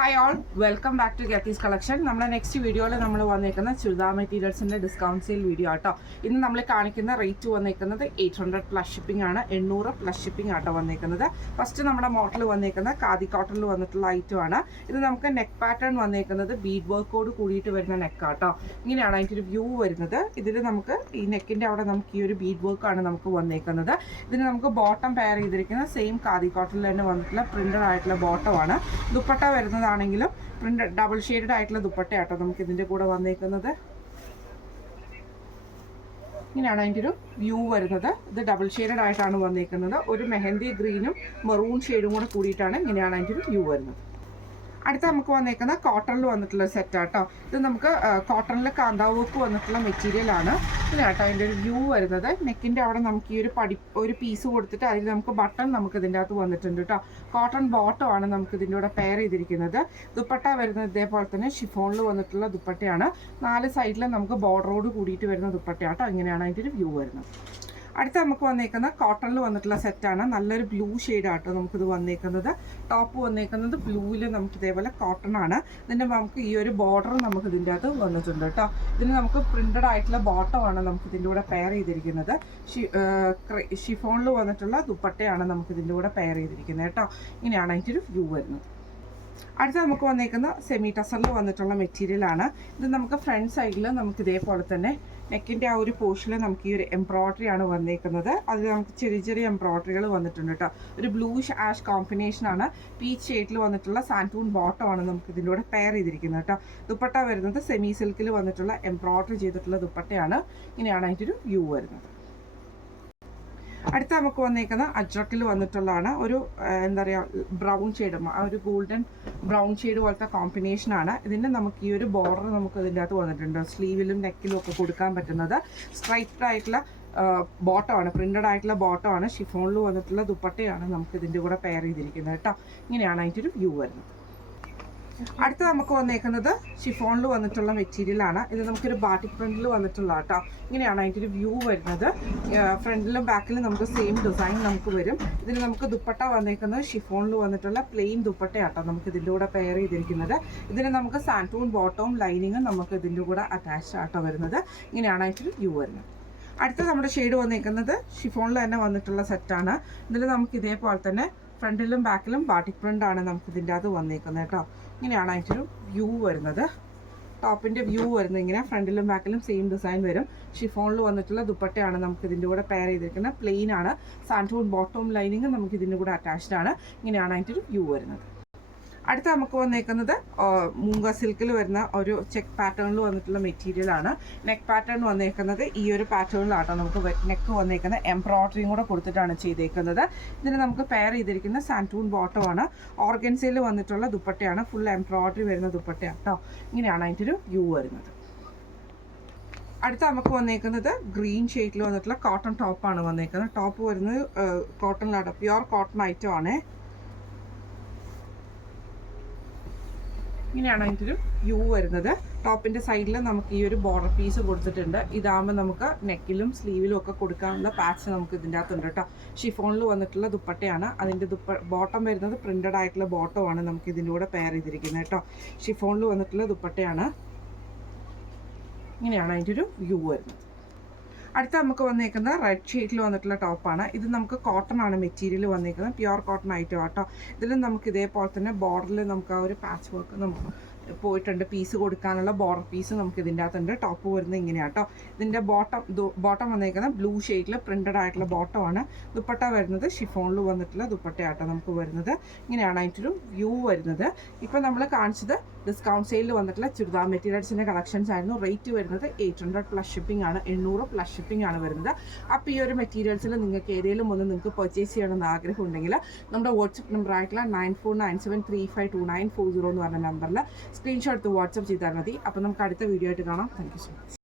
Hi all, welcome back to ഗത്തീസ് collection. നമ്മുടെ next വീഡിയോയിൽ നമ്മൾ വന്നേക്കുന്ന ചുരിദാർ മെറ്റീരിയൽസിൻ്റെ ഡിസ്കൗണ്ട് സെയിൽ വീഡിയോ ആട്ടോ. ഇന്ന് നമ്മൾ കാണിക്കുന്ന റേറ്റ് വന്നേക്കുന്നത് 800 പ്ലസ് ഷിപ്പിംഗ് ആണ്, 800 പ്ലസ് ഷിപ്പിംഗ് ആട്ടോ വന്നേക്കുന്നത്. ഫസ്റ്റ് നമ്മുടെ മോഡൽ വന്നേക്കുന്നത് ഖാദി കോട്ടണിൽ വന്നിട്ടുള്ള ഐറ്റം ആണ്. ഇത് നമുക്ക് നെക്ക് പാറ്റേൺ വന്നേക്കുന്നത് ബീഡ് വർക്കോട് കൂടിയിട്ട് വരുന്ന നെക്കാട്ടോ. ഇങ്ങനെയാണ് അതിൻ്റെ ഒരു വ്യൂ വരുന്നത്. ഇതിൽ നമുക്ക് ഈ നെക്കിൻ്റെ അവിടെ നമുക്ക് ഈ ഒരു ബീഡ് വർക്കാണ് നമുക്ക് വന്നേക്കുന്നത്. ഇതിന് നമുക്ക് ബോട്ടം പെയർ ചെയ്തിരിക്കുന്ന സെയിം ഖാദി കോട്ടണിൽ തന്നെ വന്നിട്ടുള്ള പ്രിന്റഡ് ആയിട്ടുള്ള ബോട്ടമാണ്. ദുപ്പട്ട വരുന്നതാണെങ്കിലും പ്രിന്റ് ഡബിൾ ഷെയ്ഡഡ് ആയിട്ടുള്ള ദുപ്പട്ടയാട്ടോ നമുക്ക് ഇതിൻ്റെ കൂടെ വന്നേക്കുന്നത്. ഇങ്ങനെയാണ് അതിൻ്റെ ഒരു വ്യൂ വരുന്നത്. ഇത് ഡബിൾ ഷെയ്ഡഡ് ആയിട്ടാണ് വന്നേക്കുന്നത്. ഒരു മെഹന്തി ഗ്രീനും മെറൂൺ ഷെയ്ഡും കൂടെ കൂടിയിട്ടാണ് ഇങ്ങനെയാണ് അതിൻ്റെ ഒരു വ്യൂ വരുന്നത്. അടുത്ത നമുക്ക് വന്നേക്കുന്ന കോട്ടണിൽ വന്നിട്ടുള്ള സെറ്റാട്ടോ. ഇത് നമുക്ക് കോട്ടണിൽ കാന്താ വർക്ക് വന്നിട്ടുള്ള മെറ്റീരിയലാണ്. ഇതിനാട്ടോ അതിൻ്റെ ഒരു വ്യൂ വരുന്നത്. നെക്കിൻ്റെ അവിടെ നമുക്ക് ഈ ഒരു പീസ് കൊടുത്തിട്ട് അതിൽ നമുക്ക് ബട്ടൺ നമുക്ക് ഇതിൻ്റെ അകത്ത് വന്നിട്ടുണ്ട് കേട്ടോ. കോട്ടൺ ബോട്ടമാണ് നമുക്ക് ഇതിൻ്റെ കൂടെ പെയർ ചെയ്തിരിക്കുന്നത്. ദുപ്പട്ട വരുന്നത് ഇതേപോലെ തന്നെ ഷിഫോണിൽ വന്നിട്ടുള്ള ദുപ്പട്ടയാണ്. 4 സൈഡിലും നമുക്ക് ബോർഡറോട് കൂടിയിട്ട് വരുന്ന ദുപ്പട്ടയാട്ടോ. ഇങ്ങനെയാണ് അതിൻ്റെ ഒരു വ്യൂ വരുന്നത്. അടുത്ത നമുക്ക് വന്നേക്കുന്ന കോട്ടണിൽ വന്നിട്ടുള്ള സെറ്റാണ്. നല്ലൊരു ബ്ലൂ ഷെയ്ഡാട്ടോ നമുക്കിത് വന്നേക്കുന്നത്. ടോപ്പ് വന്നേക്കുന്നത് ബ്ലൂവിൽ നമുക്ക് ഇതേപോലെ കോട്ടൺ ആണ്. ഇതിൻ്റെ നമുക്ക് ഈ ഒരു ബോർഡർ നമുക്ക് ഇതിൻ്റെ അകത്ത് വന്നിട്ടുണ്ട് കേട്ടോ. ഇതിന് നമുക്ക് പ്രിന്റഡ് ആയിട്ടുള്ള ബോട്ടമാണ് നമുക്ക് ഇതിൻ്റെ കൂടെ പെയർ ചെയ്തിരിക്കുന്നത്. ഷിഫോണിൽ വന്നിട്ടുള്ള ദുപ്പട്ടയാണ് നമുക്ക് ഇതിൻ്റെ കൂടെ പെയർ ചെയ്തിരിക്കുന്നത് കേട്ടോ. ഇങ്ങനെയാണ് അതിൻ്റെ ഒരു വ്യൂ വരുന്നത്. അടുത്ത നമുക്ക് വന്നേക്കുന്ന സെമി ടസറിൽ വന്നിട്ടുള്ള മെറ്റീരിയലാണ്. ഇത് നമുക്ക് ഫ്രണ്ട് സൈഡിൽ നമുക്ക് ഇതേപോലെ തന്നെ നെക്കിൻ്റെ ആ ഒരു പോർഷനിൽ നമുക്ക് ഈ ഒരു എംബ്രോയ്ഡറി ആണ് വന്നേക്കുന്നത്. അതിൽ നമുക്ക് ചെറിയ ചെറിയ എംബ്രോയ്ഡറികൾ വന്നിട്ടുണ്ട് കേട്ടോ. ഒരു ബ്ലൂഷ് ആഷ് കോമ്പിനേഷനാണ്. പീച്ച് ഷെയ്ഡിൽ വന്നിട്ടുള്ള സാൻറ്റൂൺ ബോട്ടമാണ് നമുക്ക് ഇതിൻ്റെ കൂടെ പെയർ ചെയ്തിരിക്കുന്നത് കേട്ടോ. ദുപ്പട്ട വരുന്നത് സെമി സിൽക്കിൽ വന്നിട്ടുള്ള എംബ്രോയ്ഡറി ചെയ്തിട്ടുള്ള ദുപ്പട്ടയാണ്. ഇങ്ങനെയാണ് അതിൻ്റെ ഒരു വ്യൂ വരുന്നത്. അടുത്ത നമുക്ക് വന്നേക്കുന്ന അജ്രക്കിൽ വന്നിട്ടുള്ളതാണ്. ഒരു എന്താ പറയുക ബ്രൗൺ ഷെയ്ഡ്, ആ ഒരു ഗോൾഡൻ ബ്രൗൺ ഷെയ്ഡ് പോലത്തെ കോമ്പിനേഷനാണ്. ഇതിൻ്റെ നമുക്ക് ഈ ഒരു ബോർഡർ നമുക്ക് ഇതിൻ്റെ അകത്ത് വന്നിട്ടുണ്ട്. സ്ലീവിലും നെക്കിലും ഒക്കെ കൊടുക്കാൻ പറ്റുന്നത്. സ്ട്രൈപ്ഡ് ആയിട്ടുള്ള ബോട്ടമാണ്, പ്രിന്റഡ് ആയിട്ടുള്ള ബോട്ടമാണ്. ഷിഫോണിൽ വന്നിട്ടുള്ള ദുപ്പട്ടയാണ് നമുക്ക് ഇതിൻ്റെ കൂടെ പെയർ ചെയ്തിരിക്കുന്നത് കേട്ടോ. ഇങ്ങനെയാണ് അതിൻ്റെ ഒരു വ്യൂ വരുന്നത്. അടുത്ത നമുക്ക് വന്നേക്കുന്നത് ഷിഫോണിൽ വന്നിട്ടുള്ള മെറ്റീരിയലാണ്. ഇത് നമുക്കൊരു ബാറ്റിക് പ്രിന്റിൽ വന്നിട്ടുള്ള കേട്ടോ. ഇങ്ങനെയാണ് അതിൻ്റെ ഒരു വ്യൂ വരുന്നത്. ഫ്രണ്ടിലും ബാക്കിലും നമുക്ക് സെയിം ഡിസൈൻ നമുക്ക് വരും. ഇതിന് നമുക്ക് ദുപ്പട്ട വന്നേക്കുന്നത് ഷിഫോണിൽ വന്നിട്ടുള്ള പ്ലെയിൻ ദുപ്പട്ടയാട്ടോ നമുക്ക് ഇതിൻ്റെ കൂടെ പെയർ ചെയ്തിരിക്കുന്നത്. ഇതിന് നമുക്ക് സാൻറ്റൂൺ ബോട്ടവും ലൈനിങ്ങും നമുക്ക് ഇതിൻ്റെ കൂടെ അറ്റാച്ച്ഡ് ആട്ടോ വരുന്നത്. ഇങ്ങനെയാണ് അതിൻ്റെ ഒരു വ്യൂ വരുന്നത്. അടുത്ത നമ്മുടെ ഷെയ്ഡ് വന്നേക്കുന്നത് ഷിഫോണിൽ തന്നെ വന്നിട്ടുള്ള സെറ്റാണ്. ഇതിൽ നമുക്ക് ഇതേപോലെ തന്നെ ഫ്രണ്ടിലും ബാക്കിലും ബാറ്റിക് പ്രിന്റ് ആണ് നമുക്ക് ഇതിൻ്റെ അകത്ത് വന്നേക്കുന്നത് കേട്ടോ. ഇങ്ങനെയാണ് അതിൻ്റെ ഒരു വ്യൂ വരുന്നത്. ടോപ്പിൻ്റെ വ്യൂ വരുന്നത് ഇങ്ങനെ ഫ്രണ്ടിലും ബാക്കിലും സെയിം ഡിസൈൻ വരും. ഷിഫോണിൽ വന്നിട്ടുള്ള ദുപ്പട്ടയാണ് നമുക്ക് ഇതിൻ്റെ കൂടെ പെയർ ചെയ്തിരിക്കുന്നത്. പ്ലെയിൻ ആണ്. സാൻറ്റൂൺ ബോട്ടവും ലൈനിങ്ങും നമുക്ക് ഇതിൻ്റെ കൂടെ അറ്റാച്ച്ഡ് ആണ്. ഇങ്ങനെയാണ് അതിൻ്റെ ഒരു വ്യൂ വരുന്നത്. അടുത്ത നമുക്ക് വന്നേക്കുന്നത് മൂങ്ക സിൽക്കിൽ വരുന്ന ഒരു ചെക്ക് പാറ്റേണിൽ വന്നിട്ടുള്ള മെറ്റീരിയലാണ്. നെക്ക് പാറ്റേൺ വന്നേക്കുന്നത് ഈ ഒരു പാറ്റേണിലാട്ടോ നമുക്ക് നെക്ക് വന്നേക്കുന്നത്. എംബ്രോയ്ഡറിയും കൂടെ കൊടുത്തിട്ടാണ് ചെയ്തേക്കുന്നത്. ഇതിന് നമുക്ക് പെയർ ചെയ്തിരിക്കുന്ന സാൻറ്റൂൺ ബോട്ടമാണ്. ഓർഗൻസയിൽ വന്നിട്ടുള്ള ദുപ്പട്ടയാണ്. ഫുൾ എംബ്രോയ്ഡറി വരുന്ന ദുപ്പട്ടയാട്ടോ. ഇങ്ങനെയാണ് അതിൻ്റെ ഒരു വ്യൂ വരുന്നത്. അടുത്ത നമുക്ക് വന്നേക്കുന്നത് ഗ്രീൻ ഷെയ്ഡിൽ വന്നിട്ടുള്ള കോട്ടൺ ടോപ്പാണ് വന്നേക്കുന്നത്. ടോപ്പ് വരുന്നത് കോട്ടണിലാണ്, പ്യുവർ കോട്ടൺ ഐറ്റം ആണ്. ഇങ്ങനെയാണ് അതിൻ്റെ ഒരു വ്യൂ വരുന്നത്. ടോപ്പിൻ്റെ സൈഡിൽ നമുക്ക് ഈ ഒരു ബോർഡർ പീസ് കൊടുത്തിട്ടുണ്ട്. ഇതാകുമ്പോൾ നമുക്ക് നെക്കിലും സ്ലീവിലും ഒക്കെ കൊടുക്കാനുള്ള പാച്ച് നമുക്ക് ഇതിൻ്റെ അകത്തുണ്ട് കേട്ടോ. ഷിഫോണിൽ വന്നിട്ടുള്ള ദുപ്പട്ടയാണ്. അതിൻ്റെ ബോട്ടം വരുന്നത് പ്രിന്റഡ് ആയിട്ടുള്ള ബോട്ടമാണ് നമുക്ക് ഇതിൻ്റെ കൂടെ പെയർ ചെയ്തിരിക്കുന്നത് കേട്ടോ. ഷിഫോണിൽ വന്നിട്ടുള്ള ദുപ്പട്ടയാണ്. ഇങ്ങനെയാണ് അതിൻ്റെ ഒരു വ്യൂ വരുന്നത്. അടുത്ത നമുക്ക് വന്നേക്കുന്നത് റെഡ് ഷെയ്ഡിൽ വന്നിട്ടുള്ള ടോപ്പാണ്. ഇത് നമുക്ക് കോട്ടൺ ആണ് മെറ്റീരിയൽ വന്നേക്കുന്നത്. പ്യുവർ കോട്ടൺ ഐറ്റം ആട്ടോ. ഇതിൽ നമുക്ക് ഇതേപോലെ തന്നെ ബോർഡറിൽ നമുക്ക് ആ ഒരു പാച്ച് വർക്ക് നമുക്ക് പോയിട്ടുണ്ട്. പീസ് കൊടുക്കാനുള്ള ബോർഡർ പീസ് നമുക്ക് ഇതിൻ്റെ അകത്തുണ്ട്. ടോപ്പ് വരുന്നത് ഇങ്ങനെയാട്ടോ. ഇതിൻ്റെ ബോട്ടം വന്നേക്കുന്നത് ബ്ലൂ ഷെയ്ഡിൽ പ്രിന്റഡ് ആയിട്ടുള്ള ബോട്ടമാണ്. ദുപ്പട്ട വരുന്നത് ഷിഫോണിൽ വന്നിട്ടുള്ള ദുപ്പട്ടയാട്ടോ നമുക്ക് വരുന്നത്. ഇങ്ങനെയാണ് അതിൻ്റെ ഒരു വ്യൂ വരുന്നത്. ഇപ്പോൾ നമ്മൾ കാണിച്ചത് ഡിസ്കൗണ്ട് സെയിലിൽ വന്നിട്ടുള്ള ചുരിദാർ മെറ്റീരിയൽസിൻ്റെ കളക്ഷൻസ് ആയിരുന്നു. റേറ്റ് വരുന്നത് 800 പ്ലസ് ഷിപ്പിംഗ് ആണ്, 800 പ്ലസ് ഷിപ്പിംഗ് ആണ് വരുന്നത്. അപ്പോൾ ഈ ഒരു മെറ്റീരിയൽസിൽ നിങ്ങൾക്ക് ഏതെങ്കിലും ഒന്ന് നിങ്ങൾക്ക് പർച്ചേസ് ചെയ്യണമെന്ന് ആഗ്രഹം ഉണ്ടെങ്കിൽ നമ്മുടെ വാട്സപ്പ് നമ്പർ ആയിട്ടുള്ള 9497352940 എന്ന് പറഞ്ഞ നമ്പറിൽ സ്ക്രീൻഷോട്ട് എടുത്ത് വാട്സപ്പ് ചെയ്താൽ മതി. അപ്പോൾ നമുക്ക് അടുത്ത വീഡിയോ ആയിട്ട് കാണാം. Thank you so much.